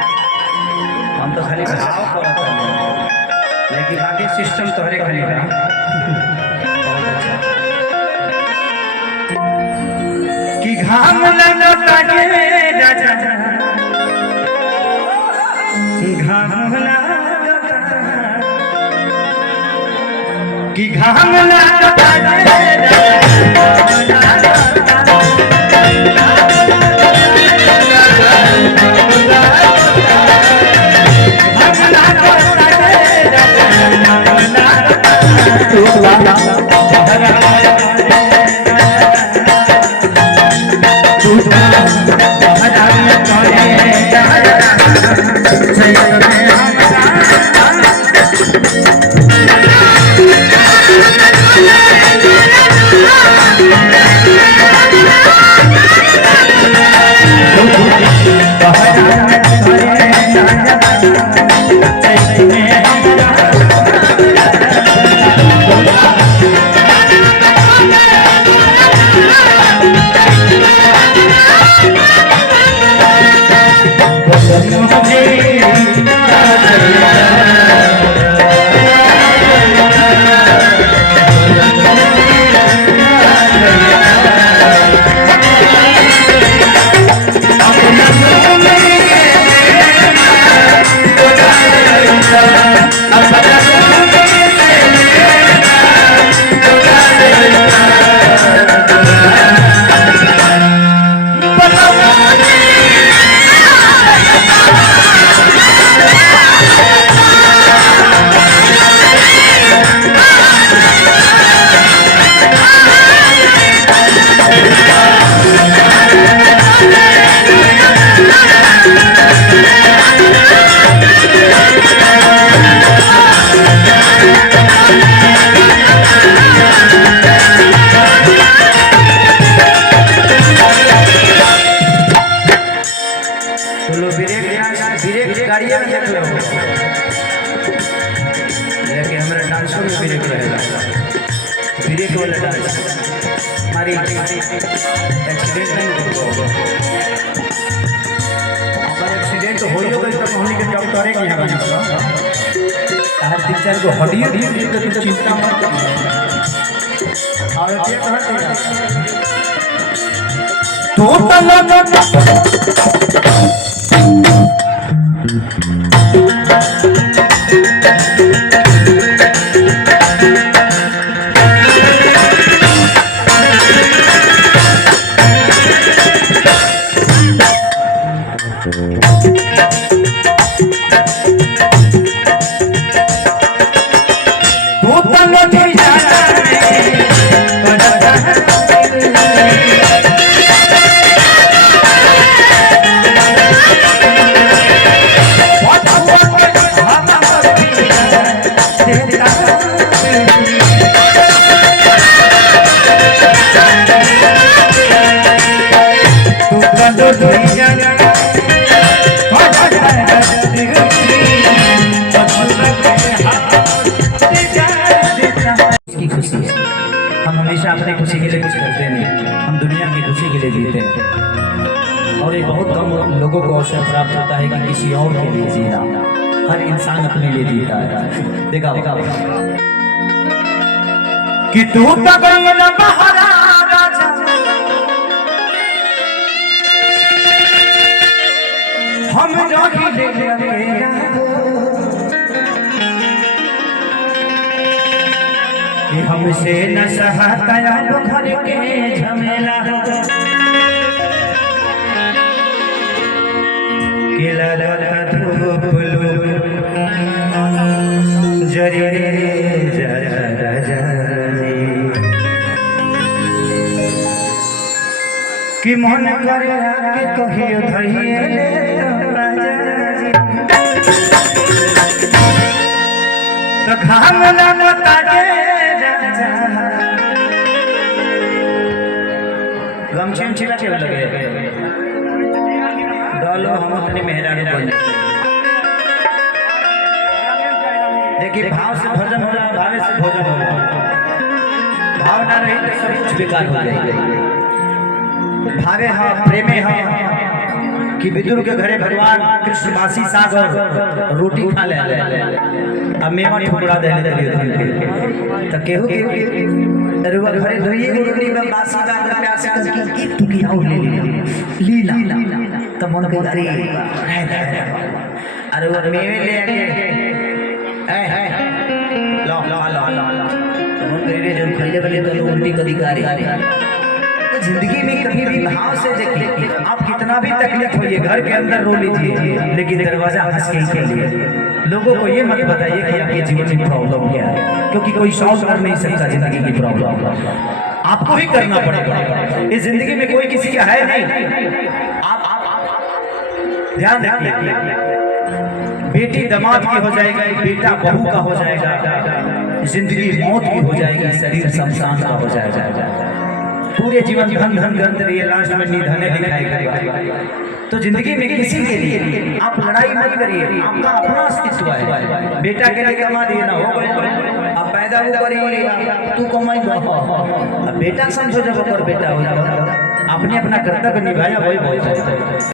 हम तो खाली भाव लेकिन आगे सिस्टम तोहरे खाली बा। कि घाम लगता के राजा घाम लगता कि घाम लगता के ब्रेक वाला डांस हमारी एक्सीडेंट नहीं हो हमारे एक्सीडेंट हो गई तो हमने के डॉक्टर के यहाँ हर तीन चार को हड्डी तो चिंता मत और ये हमेशा अपनी खुशी के लिए कुछ करते नहीं, हम दुनिया की खुशी के लिए जीते हैं और ये बहुत कम लोगों को अवसर प्राप्त होता है कि किसी और के लिए जीना। हर इंसान अपने लिए जीता है। देखा कि तू हम कि हमसे न सहता घर के झमेला कि ललता धूप जरे कि मन करे आके कहियो धइए तो घाम लगता के गम गमछी उमछी लगे डालो हम अपनी मेहरानी बन देखिए भाव से भोजन होला भावे से भोजन होला भाव ना रही तो सब कुछ बेकार हो जाएगा भावे हाँ प्रेमे हाँ कि विदुर के घरे भगवान कृष्ण बासी साग और रोटी खा ले अब मेवा ठुकरा दे तो केहू तरुआ घरे धोइए रोटी में बासी साग और प्याज से एक टुकी और ले लीला तो मन के अरे अरे वो मेवे ले आके है लो लो लो तो मन करे जो खरीदे वाले तो उल्टी का अधिकारी जिंदगी में कभी भी भाव से देखिए आप कितना भी तकलीफ होइए घर के अंदर रो लीजिए लेकिन दरवाजा हंस के ही खोलिए लोगों को ये मत बताइए कि आपके जीवन में प्रॉब्लम क्या है क्योंकि कोई सॉल्व कर नहीं सकता जिंदगी की प्रॉब्लम आपको ही करना पड़ेगा इस जिंदगी में कोई किसी का है नहीं आप ध्यान रखिए बेटी दामाद की हो जाएगी बेटा बहू का हो जाएगा जिंदगी मौत की हो जाएगी शरीर शमशान का हो जाएगा पूरे जीवन धन धन करते रहिए लास्ट में निधने दिखाएगा तो जिंदगी में किसी के लिए आप लड़ाई मत करिए आपका अपना अस्तित्व है बेटा के लिए कमा दिए ना हो गए आप पैदा हो करिए तू कमाई अब बेटा समझो जब बेटा हो आपने अपना कर्तव्य निभाया वही बहुत